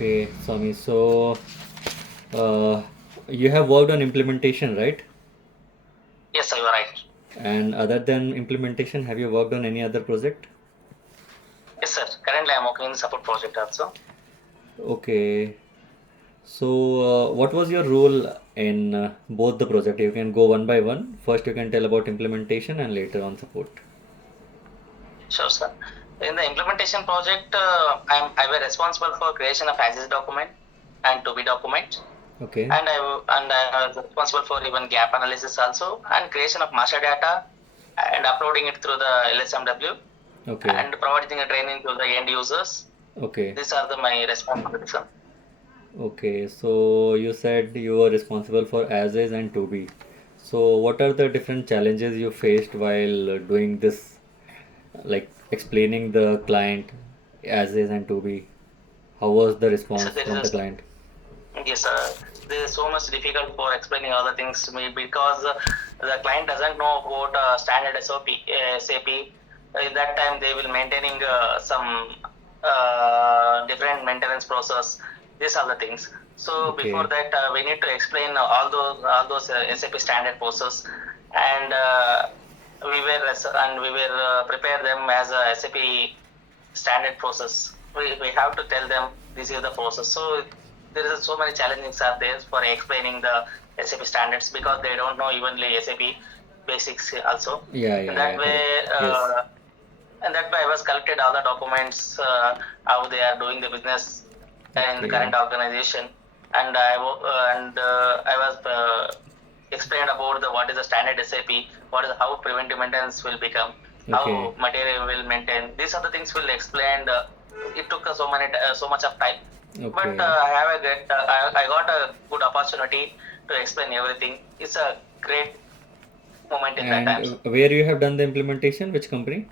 Okay, Swami. So, uh, you have worked on implementation, right? Yes, you are right. And other than implementation, have you worked on any other project? Yes, sir. Currently, I'm working in support project also. Okay. So, what was your role in both the project? You can go one by one. First, you can tell about implementation and later on support. Sure, sir. In the implementation project, I was responsible for creation of as is document and to be document, Okay. and I was responsible for even gap analysis also and creation of master data and uploading it through the LSMW Okay. and providing a training to the end users. Okay. These are my responsibilities, sir. Okay. So, you said you were responsible for as is and to be. So, what are the different challenges you faced while doing this, like explaining the client as is and to be? How was the So response there is from a the client? Yes, there is so much difficult for explaining all the things to me because the client doesn't know about standard SAP. In that time, they will maintaining some different maintenance process. These are the things. So before Okay. that, we need to explain all those SAP standard process, and we were prepare them as a SAP standard process. We have to tell them this is the process. So there is so many challenges are there for explaining the SAP standards because they don't know evenly SAP basics also. Yeah, In yeah, that yeah, way, correct. Yes. I was collected all the documents how they are doing the business in the current Okay. organization, and I was explained about the what is the standard SAP, what is how preventive maintenance will become, Okay. how material will maintain. These are the things will explained. It took so much of time, but Okay. I got a good opportunity to explain everything. It's a great moment in that And time. where you have done the implementation? Which company?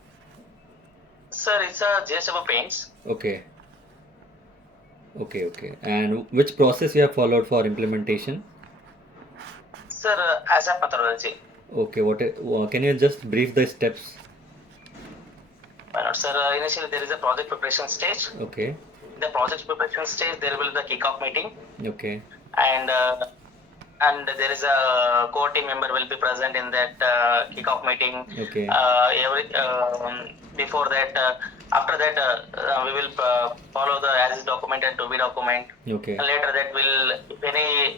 Sir, it's a JSW Paints. Okay. Okay, okay. And which process you have followed for implementation? Sir, as a methodology. Okay, can you just brief the steps? Why not, sir? Initially, there is a project preparation stage. Okay. In the project preparation stage, there will be the kickoff meeting, Okay. and there is a core team member will be present in that kickoff meeting. Okay. Every Before that, after that, we will follow the as is document and to be document. Okay. And later that will, if any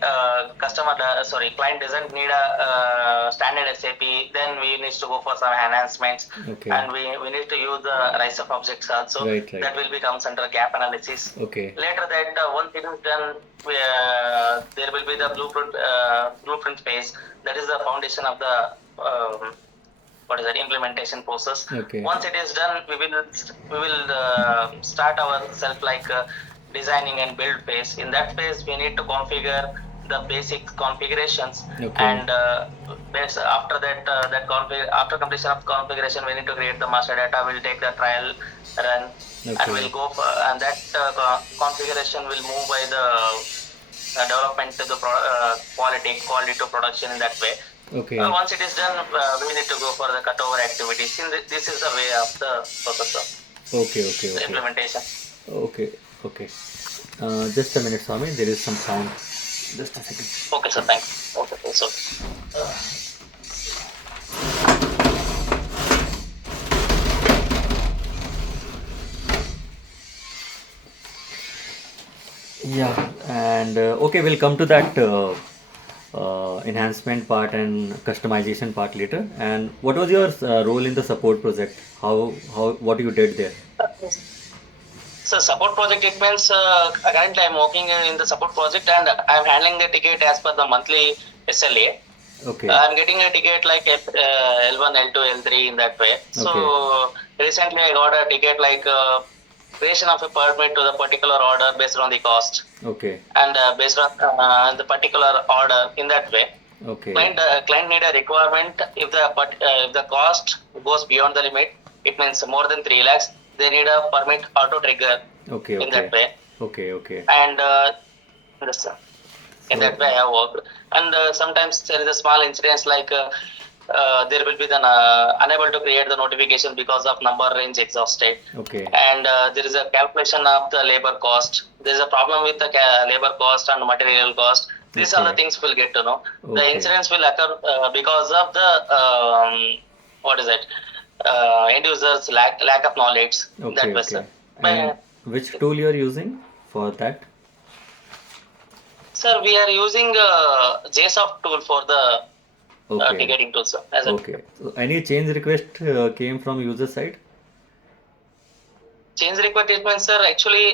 client doesn't need a standard SAP, then we need to go for some enhancements, Okay. and we need to use the rise of objects also. Right, right. That will becomes under gap analysis. Okay. Later that once it is done, there will be the blueprint phase. That is the foundation of the what is that implementation process. Okay. Once it is done, we will start ourselves like designing and build phase. In that phase, we need to configure the basic configurations, Okay. and after that after completion of configuration, we need to create the master data. We'll take the trial run, and Okay. we'll go for, and that configuration will move by the development to the quality to production in that way. Okay. Once it is done, we need to go for the cutover activities. This is the way of the process of Okay. Okay. the Okay. implementation. Okay. Okay. Just a minute, Swami. There is some sound. Just a second. Okay, sir. Thanks. Okay, so Yeah, and okay, we'll come to that enhancement part and customization part later. And what was your role in the support project? What you did there? so support project, it means currently I'm working in the support project, and I'm handling the ticket as per the monthly SLA. Okay, I'm getting a ticket like L1, L2, L3 in that way. okay, So recently I got a ticket like creation of a permit to the particular order based on the cost, okay, and based on the particular order in that way. okay, Client need a requirement if the cost goes beyond the limit, it means more than 3 lakhs, they need a permit auto trigger okay, in that okay, way. okay, okay. And this, in So, that way I have worked. And sometimes there is a small incidents like there will be the unable to create the notification because of number range exhausted. Okay. And there is a calculation of the labor cost. There is a problem with the labor cost and material cost. These are the Okay. things we'll get to know. The Okay. incidents will occur because of the what is it? End users lack of knowledge. That Okay. way, Okay. sir. And But, which tool you are using for that? sir, we are using JSOF tool for the Okay. ticketing tool, sir. As a Okay. So any change request came from user side? change requirement, sir. Actually,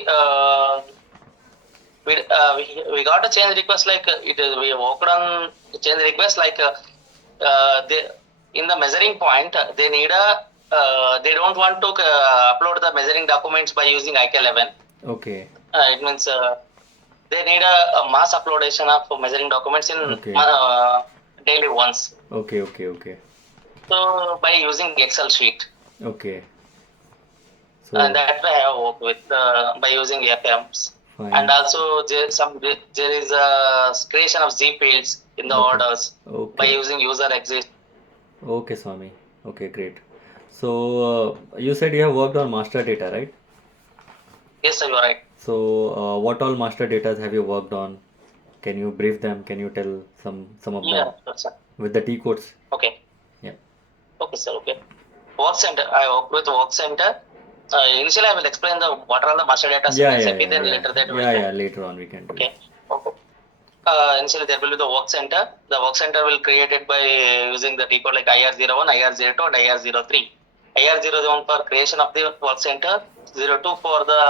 we got a change request like we worked on change request like they in the measuring point they need a they don't want to upload the measuring documents by using IK11. Okay. It means they need a mass uploadation of measuring documents in Okay. daily once. Okay. Okay. Okay. So by using Excel sheet, Okay. and So that way I have worked with by using APMs. And fine. also there is a creation of Z fields in the Okay. orders by Okay. using user exit. Okay, Swami. Okay, great. So you said you have worked on master data, right? Yes, sir, you are right. So what all master data have you worked on? Can you brief them? Can you tell some of them Yeah, sure, sir. with the T codes? Okay. Yeah. Okay, sir. Okay. Work center. I work with work center. Initially, I will explain the what are all the master data in Yeah, yeah, SAP. yeah, Then yeah. later that we Yeah, can. yeah. Later on we can do it. Okay. Okay. Initially, there will be the work center. The work center will create it by using the T code like IR01, IR02, and IR03. IR01 for creation of the work center, 02 for the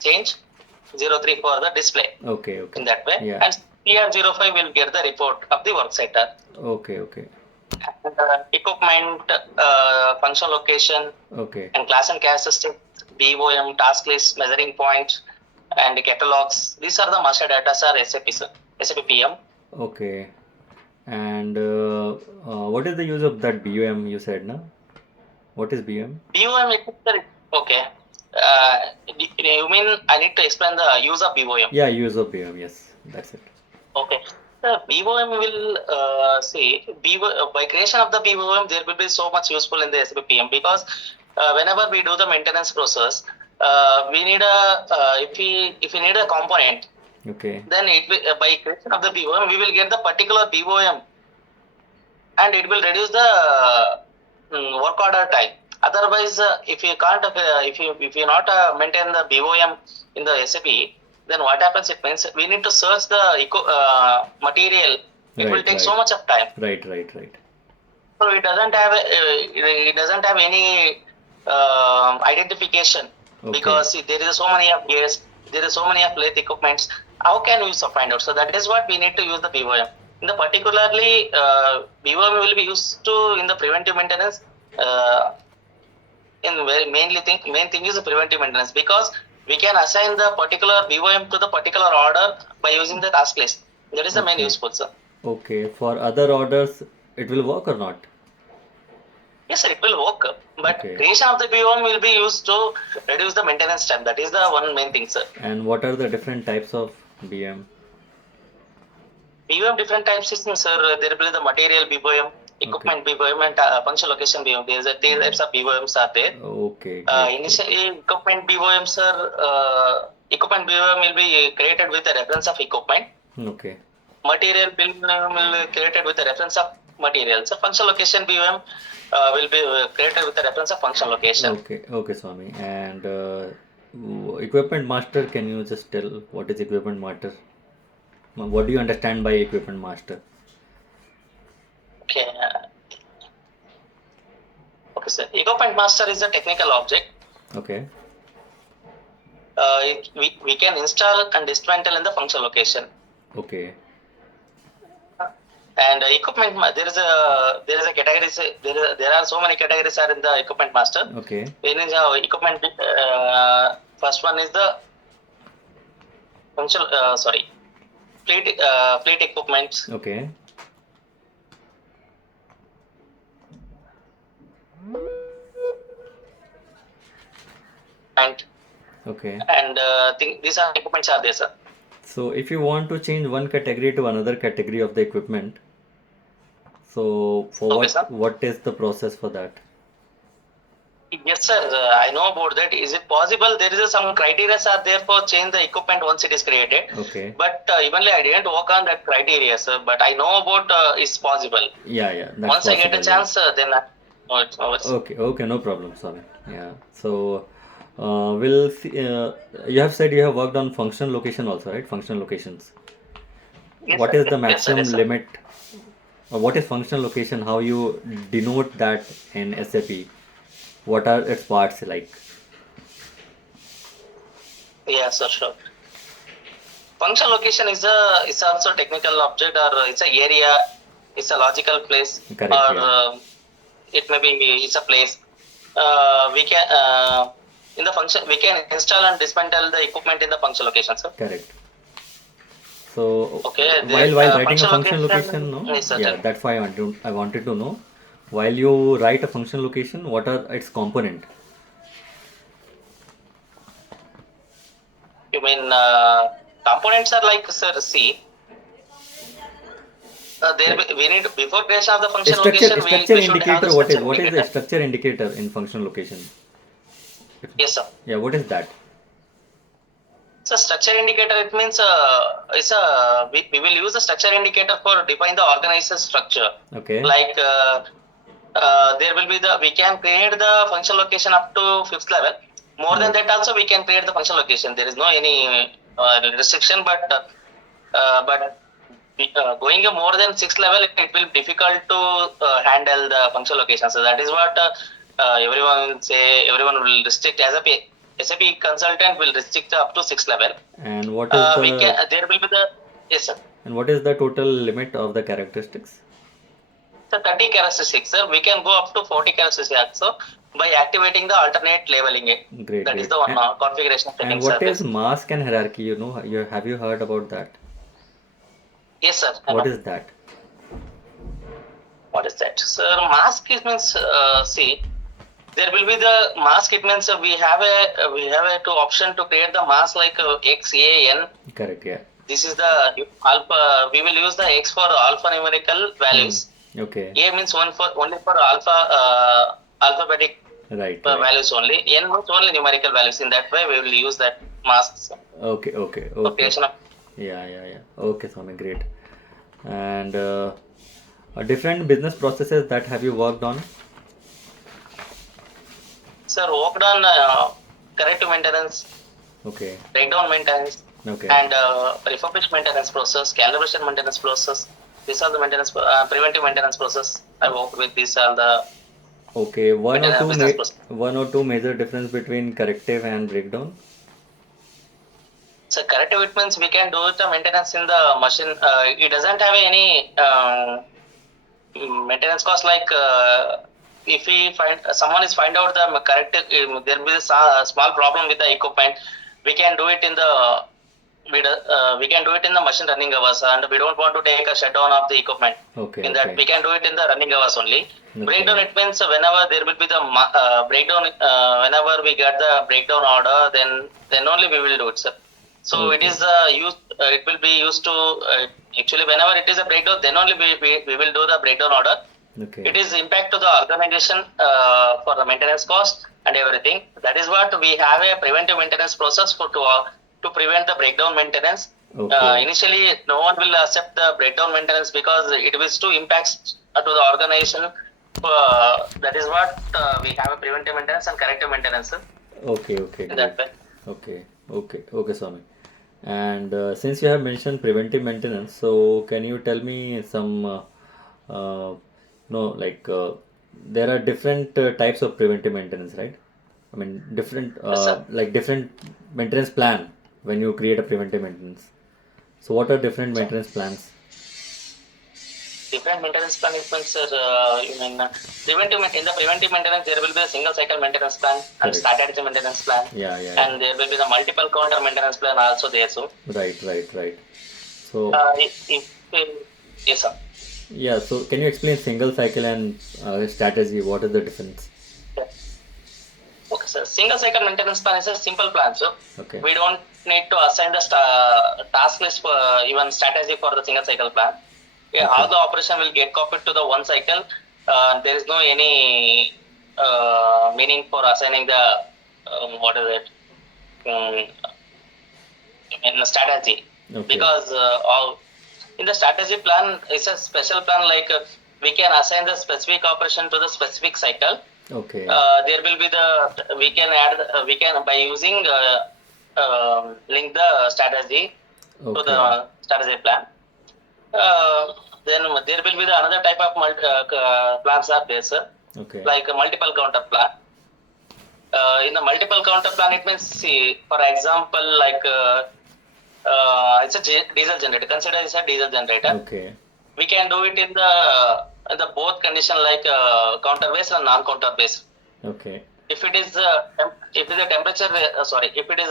change, 03 for the display. Okay, In okay. that way, Yeah. and PR05 will get the report of the work center. Okay, okay. And equipment, function location, Okay. and class and cache system, BOM, task list, measuring points, and catalogs. These are the master data, sir. SAP PM. Okay. And what is the use of that BUM you said, no? What is BUM? BOM, okay. You mean I need to explain the use of BOM? Yeah, use of BUM. Yes, that's it. Okay. BOM will see by creation of the BOM, there will be so much useful in the SAP PM because whenever we do the maintenance process, we need a if we need a component, Okay. then it will, by creation of the BOM, we will get the particular BOM, and it will reduce the work order time. Otherwise, if you can't, if you not maintain the BOM in the SAP, then what happens? It means we need to search the material. It will Right, take so right. much of time. Right, right, right. So it doesn't have any identification Okay. because there is so many of gears, there is so many of lathe equipments. How can we find out? So that is what we need to use the BOM. In the particularly, BOM will be used to in the preventive maintenance. Main thing is the preventive maintenance because we can assign the particular BOM to the particular order by using the task list. That is the main Okay. useful, sir. Okay. For other orders, it will work or not? Yes, sir, it will work. But Okay. creation of the BOM will be used to reduce the maintenance time. That is the one main thing, sir. And what are the different types of BM? BOM different types systems, sir. There will be the material BOM, Okay. equipment BOM, and function location BOM. There is a three types of BOMs are there. Okay, great, great. Initially, equipment BOM, sir. Equipment BOM will be created with the reference of equipment. Okay. Material will be created with the reference of material. So function location BOM will be created with the reference of function location. Okay, okay, Swami. And equipment master, can you just tell what is equipment master? What do you understand by equipment master? Okay. Okay, sir. Equipment master is a technical object. Okay. We can install and dismantle in the function location. Okay. And equipment, there is a category. There are so many categories are in the equipment master. Okay. In equipment, first one is the function. Fleet equipment. Okay. And Okay. these are equipments are there, sir. So if you want to change one category to another category of the equipment, So for Okay, sir. what is the process for that? Yes, sir. I know about that. Is it possible there is some criteria are there for change the equipment once it is created? Okay. But evenly I didn't work on that criteria, sir. But I know about it's possible. Yeah, that's Once I get a possible. Yeah. chance, then I know it's Okay, no problem, Swami. Yeah. So we'll see. You have said you have worked on function location also, right? Functional locations. yes, What sir. is the Yes, sir. maximum Yes, sir. limit? What is functional location? How you denote that in SAP? What are its parts like? Yeah, sir. Sure. Function location is also technical object or it's a area, it's a logical place, Correct. or Yeah. it may be it's a place. We can in the function we can install and dismantle the equipment in the function location, sir. Correct. So Okay, the while writing a function function location, location no, is yeah, certain. that's why I wanted to know. While you write a function location, what are its component? You mean components are like, sir, see, there Like we need before creation of the a function location structure we should have the indicator. What structure is the indicator. structure indicator in function location? Yes, sir. Yeah, what is that? So structure indicator, it means we will use the structure indicator for define the organization structure. Okay. Like there will be we can create the function location up to fifth level. More than Right. that also we can create the function location. There is no any restriction, but going more than sixth level, it will be difficult to handle the function location. So that is what everyone will say. Everyone will restrict as a SAP consultant will restrict up to sixth level. And what is We can the there will be the yes, sir. and what is the total limit of the characteristics? So 30 characteristics, sir. We can go up to 40 characteristics also by activating the alternate labeling. Great, That is great. the one configuration And settings what is service. mask and hierarchy? You know, have you heard about that? Yes, sir. I What know. is that? What is that? Sir, mask it means see, there will be the mask. It means we have a two option to create the mask like X, A, N. Correct, yeah. This is the alpha. We will use the X for alphanumerical Hmm. values. Okay. A means only for alphabetic Right. values only. N means only numerical values. In that way, we will use that masks for Okay. creation of. Yeah. Okay, Swami, great. And different business processes that have you worked on? Sir, worked on corrective maintenance, Okay. breakdown maintenance, Okay. and refurbish maintenance process, calibration maintenance process. These are the preventive maintenance process. I worked with these are the Okay. maintenance business process. One or two major difference between corrective and breakdown? So corrective it means we can do the maintenance in the machine. It doesn't have any maintenance cost like if we find someone is find out the corrective, there will be a small problem with the equipment. We can do it in the we can do it in the machine running hours, and we don't want to take a shutdown of the equipment. Okay. In that, we can do it in the running hours only. Okay. Breakdown it means whenever there will be the breakdown, whenever we get the breakdown order, then only we will do it, sir. So Okay. it is used. It will be used to actually whenever it is a breakdown, then only we will do the breakdown order. Okay. It is impact to the organization for the maintenance cost and everything. That is what we have a preventive maintenance process for to prevent the breakdown maintenance. Okay. Initially, no one will accept the breakdown maintenance because it will to impacts to the organization. That is what we have a preventive maintenance and corrective maintenance Okay. in Great. that way. Okay, Swami. And since you have mentioned preventive maintenance, so can you tell me some, like there are different types of preventive maintenance, right? I mean, different, Yes, sir. like different maintenance plan when you create a preventive maintenance. So, what are different So, maintenance plans? different maintenance plan it means, you mean in the preventive maintenance there will be a single cycle maintenance plan and Correct. strategy maintenance plan, Yeah. and there will be the multiple counter maintenance plan also there. So, Right. So, yes, sir. yeah. So, can you explain single cycle and strategy? What is the difference? Okay, sir. Single cycle maintenance plan is a simple plan. So, Okay. we don't need to assign the task list for even strategy for the single cycle plan. Yeah, Okay. all the operation will get copied to the one cycle. There is no any meaning for assigning the what is it? In the strategy, Okay. because in the strategy plan it's a special plan, like we can assign the specific operation to the specific cycle. Okay. There will be the we can add we can by using link the strategy to Okay. the strategy plan. uh, then there will be the another type of plans are there, sir, Okay. like a multiple counter plan. In the multiple counter plan, it means, see, for example, like it's a diesel generator. Consider it's a diesel generator. Okay. We can do it in the both condition, like counter based and non counter based. Okay. If it is if the temperature sorry, if it is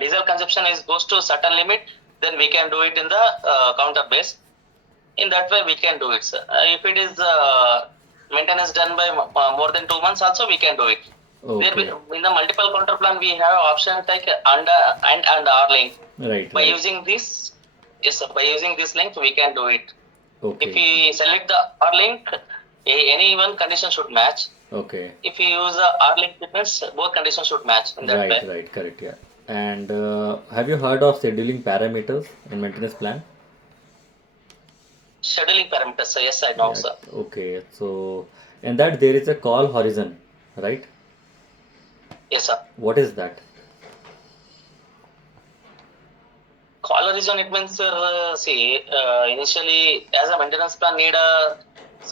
diesel consumption is goes to certain limit, then we can do it in the counter based. In that way we can do it, sir. If it is maintenance done by more than 2 months also, we can do it. There Okay. in the multiple counter plan we have options like under and R link. Right. By Right. using this, yes sir, by using this link we can do it. If Okay. we select the R link, any one condition should match. Okay. If we use the R link, it means both conditions should match in that Right. way. Right. Correct. Yeah. And have you heard of scheduling parameters in maintenance plan? Scheduling parameters, sir. Yes, I know, Yeah. sir. Okay. So in that there is a call horizon, right? Yes, sir. What is that? Call horizon, it means, see, initially, as a maintenance plan, need a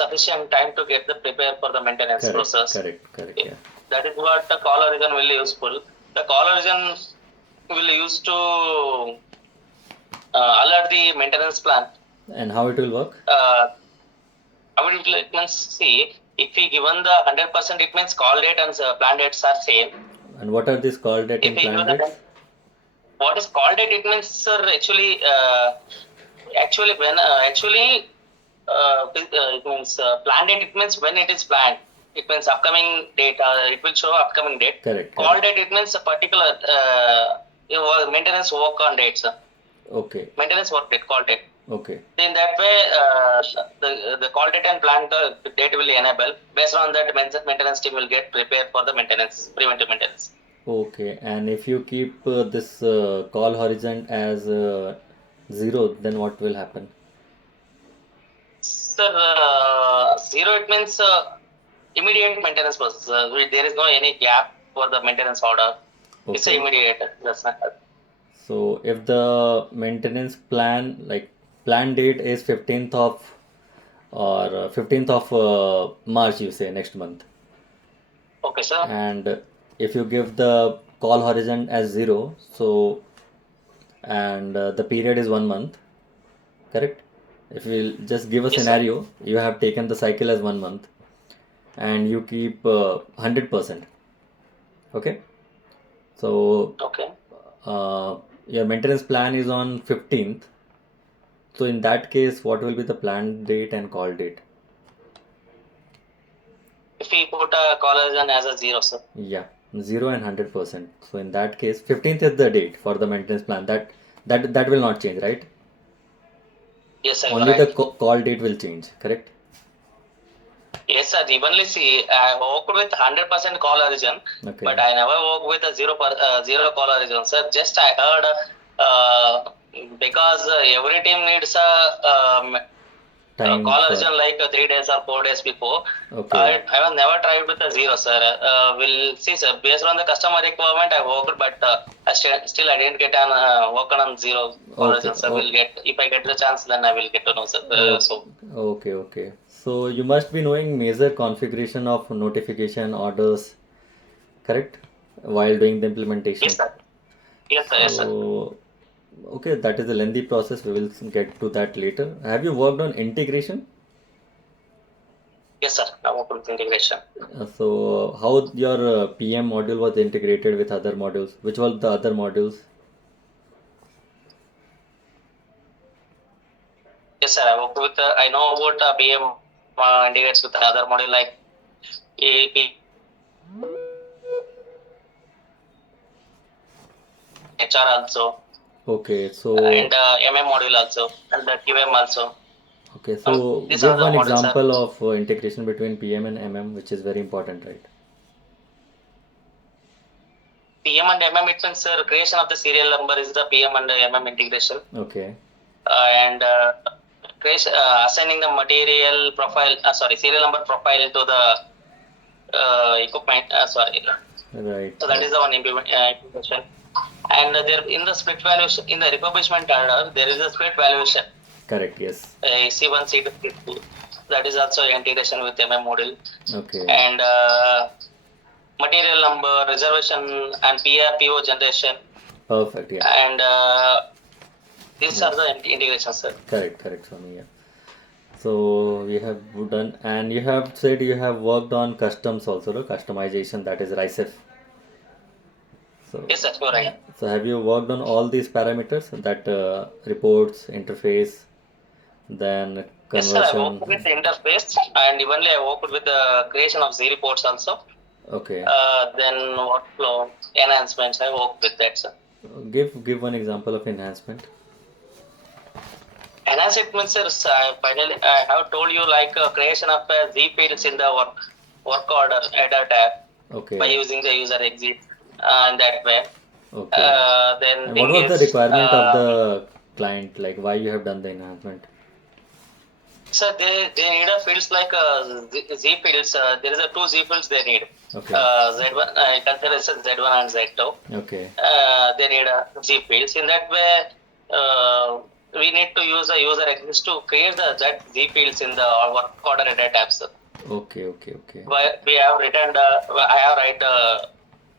sufficient time to get the prepare for the maintenance Correct. process. Correct. Correct. Yeah. That is what the call horizon will useful. The call horizon will use to alert the maintenance plan. And how it will work? It means, see, if we given the 100%, it means call date and plan dates are same. And what are these call date If and we plan given dates? what is call date, it means, sir, actually when it means plan date, it means when it is planned. It means upcoming date. It will show upcoming date. Correct. Call Correct. date, it means a particular maintenance work on date, sir. Okay. Maintenance work date, call date. Okay. In that way, the call date and plan date will enable. Based on that, maintenance team will get prepared for the maintenance, preventive maintenance. Okay. And if you keep this call horizon as 0, then what will happen? Sir, 0, it means immediate maintenance process. There is no any gap for the maintenance order. It's Okay. immediate. That's not. So if the maintenance plan, like plan date is 15th of or 15th of March, you say next month, Okay, sir. and if you give the call horizon as 0, so and the period is 1 month, correct? If we just give a Yes, sir. scenario, you have taken the cycle as 1 month and you keep 100%, okay? So Okay. your maintenance plan is on 15th. So in that case, what will be the plan date and call date? If we put a collision as a 0, sir. Yeah, 0 and 100%. So in that case, 15th is the date for the maintenance plan. That will not change, right? Yes, sir. You are Only the right. call date will change, correct? Yes, sir. Evenly, see, I worked with 100% call origin, Okay. but I never worked with a zero call origin, sir. Just I heard because every team needs a Time call for. origin like 3 days or 4 days before. Okay. I was never tried with a 0, sir. We'll see, sir. Based on the customer requirement, I worked, but still I didn't get an working on 0 call Okay. origin, sir. Will get if I get the chance, then I will get to know, sir. So Okay. Okay. So you must be knowing major configuration of notification orders, correct? While doing the implementation. yes, sir. Yes, sir. Yes, sir. So, okay, that is a lengthy process. We will get to that later. Have you worked on integration? Yes, sir. I work with integration. So, how your PM module was integrated with other modules? Which were the other modules? Yes, sir. I work with. I know about PM integrates with another module like AP, HR also, Okay, so and MM module also, and the QM also. Okay, so These are give the one models, sir. example of integration between PM and MM, which is very important, right? PM and MM, it means creation of the serial number is the PM and MM integration. Okay, And assigning the material profile, serial number profile to the equipment. right, So that right. is the one integration. And there in the split valuation, in the refurbishment order, there is a split valuation. Correct, yes. C1, C2, C2. That is also integration with MM module. Okay, And material number, reservation, and PO generation. perfect, yeah. And these are Yes, the integrations, sir. correct, Swami, yeah. So we have done, and you have said you have worked on customs also, no? Customization, that is RICEF. So, Yes, sir, you're right. so have you worked on all these parameters that reports, interface, then Yes, sir, I worked conversion? with the interface and evenly I worked with the creation of Z reports also. Okay, Then workflow enhancements, I worked with that, sir. give one example of enhancement. Enhancement, sir, finally, I have told you like creation of Z fields in the work order header tab by Okay, using the user exit in that way. okay. Then And what thing was the is, requirement of the client? Like why you have done the enhancement? so they need a fields like Z fields. There is a two Z fields they need. Okay, Z1, I consider as Z1 and Z2. okay, They need a Z fields. In that way, we need to use a user access to create the that Z fields in the work order data tabs. okay. We have written I have write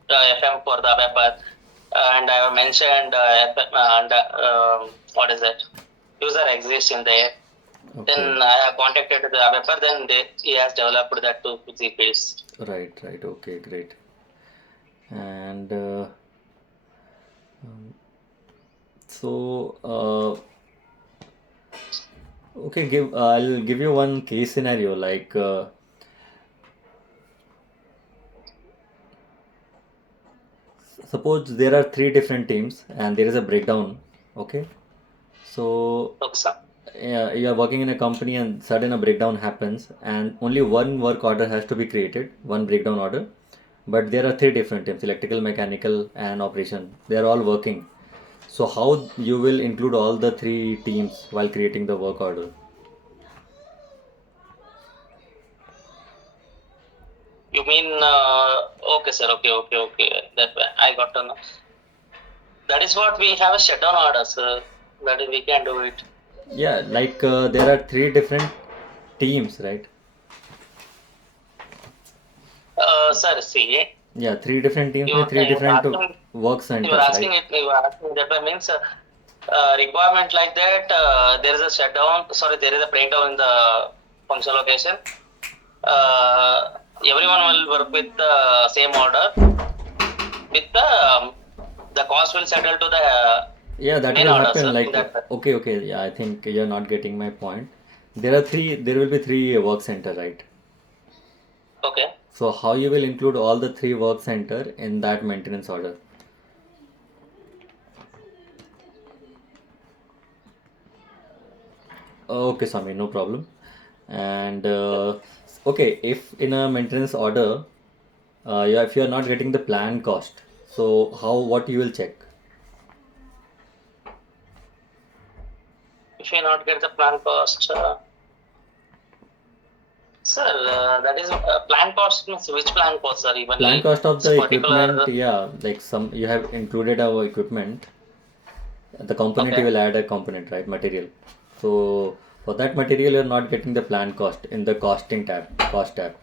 FM for the paper, and I have mentioned FM and what is it? User exists in there. Okay, Then I have contacted the developer. Then he has developed that to Z fields. right. Okay, great. And um, so okay, I'll give you one case scenario. Like suppose there are three different teams and there is a breakdown. Okay, so Okay, sir. yeah, you are working in a company and sudden a breakdown happens and only one work order has to be created, one breakdown order. But there are three different teams, electrical, mechanical, and operation. They are all working. So how you will include all the three teams while creating the work order? You mean okay, sir. Okay. That way I got to know. That is what we have a shutdown order, sir. That is, we can do it. Yeah, like there are three different teams, right? Sir, see, Yeah, three different teams with three you were different asking, work you were centers, asking right? it. You were asking that way means requirement like that. There is a shutdown. Sorry, there is a breakdown in the function location. Everyone will work with the same order. With the cost will settle to the Yeah, that main will order, happen. sir. In Like, that way. okay. Yeah, I think you're not getting my point. There will be three work center, right? Okay. So how you will include all the three work center in that maintenance order? Okay, Swami, no problem. And okay, if in a maintenance order, if you are not getting the plan cost, so what you will check? If you not get the plan cost, sir, that is plan cost means which plan cost, sir? Plan Evenly, cost of it's the equipment, particular. yeah, like some you have included our equipment. The component you Okay. will add a component, right? Material. So for that material, you're not getting the plan cost in the cost tab.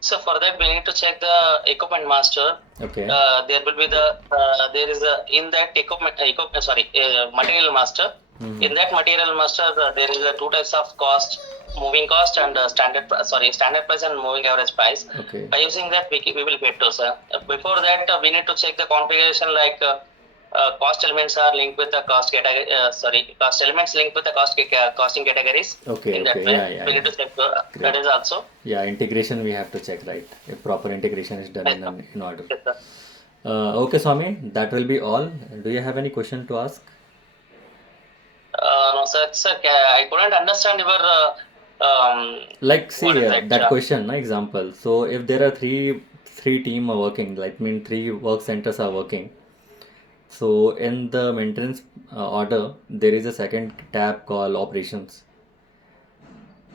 So for that, we need to check the equipment master. Okay. There will be there is a in that material master. Hmm. In that material master, there is a two types of cost: moving cost and standard price and moving average price. Okay. By using that, we will get to, sir. Before that, we need to check the configuration like. Cost elements are linked with the cost category. Cost elements linked with the costing categories. In that Okay. way, Yeah. we need to check that Great. is also. Yeah, integration we have to check, right? If proper integration is done Yes, sir. in order. Yes, sir. Okay, Swami, that will be all. Do you have any question to ask? No, sir, I couldn't understand your Like what see is that? that question example. So if there are three team are working, like mean three work centers are working. So in the maintenance order, there is a second tab called operations.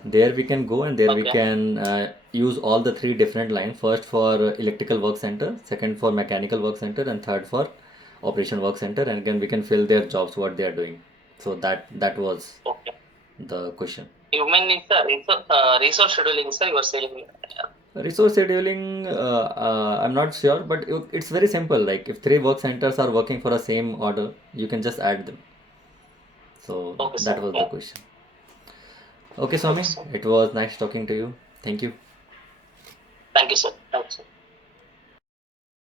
There we can go and there we Okay, can use all the three different lines. First for electrical work center, second for mechanical work center, and third for operation work center. And again we can fill their jobs what they are doing. So that was okay. the question. You mean it's a resource scheduling, sir? You are saying. Resource scheduling, I'm not sure, but it's very simple. Like if three work centers are working for a same order, you can just add them. So Okay, that sir. was the Yeah. question. Okay, Okay, Swami, sir. it was nice talking to you. Thank you. Thank you, sir.